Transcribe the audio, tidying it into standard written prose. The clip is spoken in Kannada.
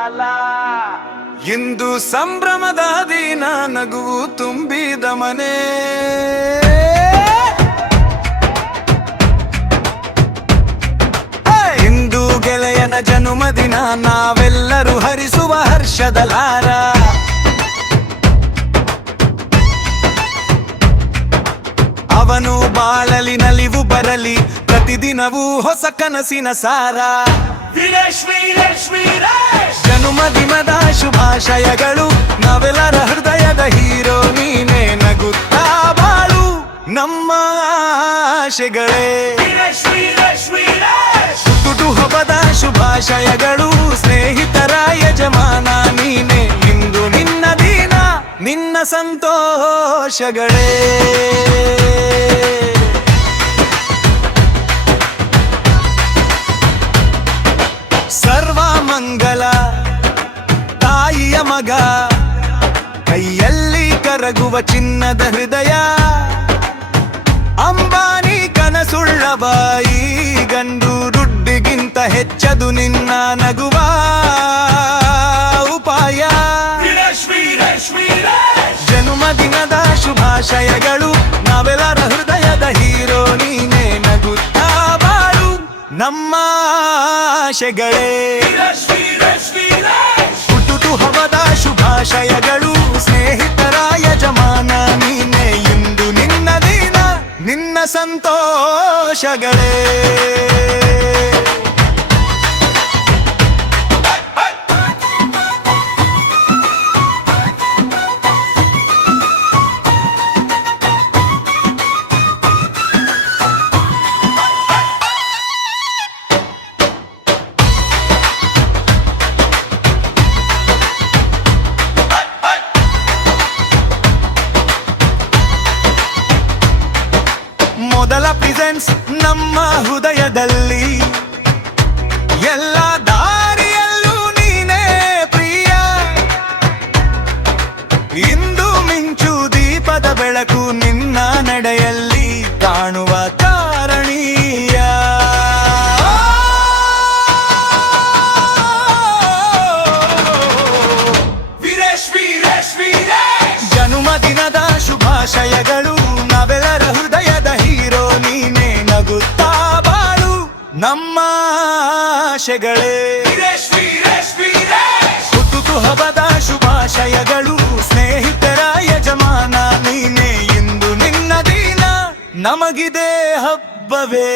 ಕಾಲ. ಇಂದು ಸಂಭ್ರಮದ ದಿನ, ನಗುವು ತುಂಬಿದ ಮನೆ. ಇಂದು ಗೆಳೆಯನ ಜನ್ಮದಿನ, ನಾವೆಲ್ಲರೂ ಹರಿಸುವ ಹರ್ಷದ ಲಾರ. ಅವನು ಬಾಳಲಿ ನಲಿವು ಬರಲಿ, ಪ್ರತಿದಿನವೂ ಹೊಸ ಕನಸಿನ ಸಾರ. ಜನ್ಮದಿನದ ಶುಭಾಶಯಗಳು, ನಾವೆಲ್ಲರ ಹೃದಯದ ಹೀರೋ ನೀನೇ. ನಗುತ್ತಾ ಬಾಳು ನಮ್ಮ ಆಶೆಗಳೇ. ಹುಟ್ಟುಹಬ್ಬದ ಶುಭಾಶಯಗಳು, ಸ್ನೇಹಿತರ ಯಜಮಾನ ನೀನೇ. ಇಂದು ನಿನ್ನ ದಿನ, ನಿನ್ನ ಸಂತೋಷಗಳೇ. ಸರ್ವ ಮಂಗಲ ತಾಯಿಯ ಮಗ, ಕೈಯಲ್ಲಿ ಕರಗುವ ಚಿನ್ನದ ಹೃದಯ. ಅಂಬಾನಿ ಕನಸುಳ್ಳ ಬಾಯಿ, ಗಂಡು ದುಡ್ಡಿಗಿಂತ ಹೆಚ್ಚದು ನಿನ್ನ ನಗುವ ಉಪಾಯ. ಜನ್ಮದಿನದ ಶುಭಾಶಯಗಳು, ನಾವೆಲ್ಲರ ಹೃದಯದ ಹೀರೋ ನೀನೇ. ನಗುತ್ತಾ ಬಾಳು ನಮ್ಮ ಆಶೆಗಳೇ. ಹುಟ್ಟುಹಬ್ಬದ ಶುಭಾಶಯಗಳು, ಸ್ನೇಹಿತರ ಯಜಮಾನ ನೀನೇ. ಇಂದು ನಿನ್ನ ದಿನ, ನಿನ್ನ ಸಂತೋಷಗಳೇ. ಮೊದಲ ಪ್ರೆಸೆನ್ಸ್ ನಮ್ಮ ಹೃದಯದಲ್ಲಿ, ಎಲ್ಲ ದಾರಿಯಲ್ಲೂ ನೀನೇ ಪ್ರಿಯ. ಇಂದು ಮಿಂಚು ದೀಪದ ಬೆಳಕು, ನಿನ್ನ ನಡೆಯಲ್ಲಿ ಕಾಣುವ ಕಾರಣೀಯ. ಜನ್ಮದಿನದ ಶುಭಾಶಯಗಳು, ನಾವೆಲ್ಲರ ಹೃದಯದ ಹೀರೋ ನೀನೇ. ನಗುತ್ತಾ ಬಾಳು ನಮ್ಮ ಆಶೆಗಳೇ. ಹುಟ್ಟುಹಬ್ಬದ ಶುಭಾಶಯಗಳು, ಸ್ನೇಹಿತರ ಯಜಮಾನ ನೀನೇ. ಇಂದು ನಿನ್ನ ದಿನ, ನಮಗಿದೆ ಹಬ್ಬವೇ.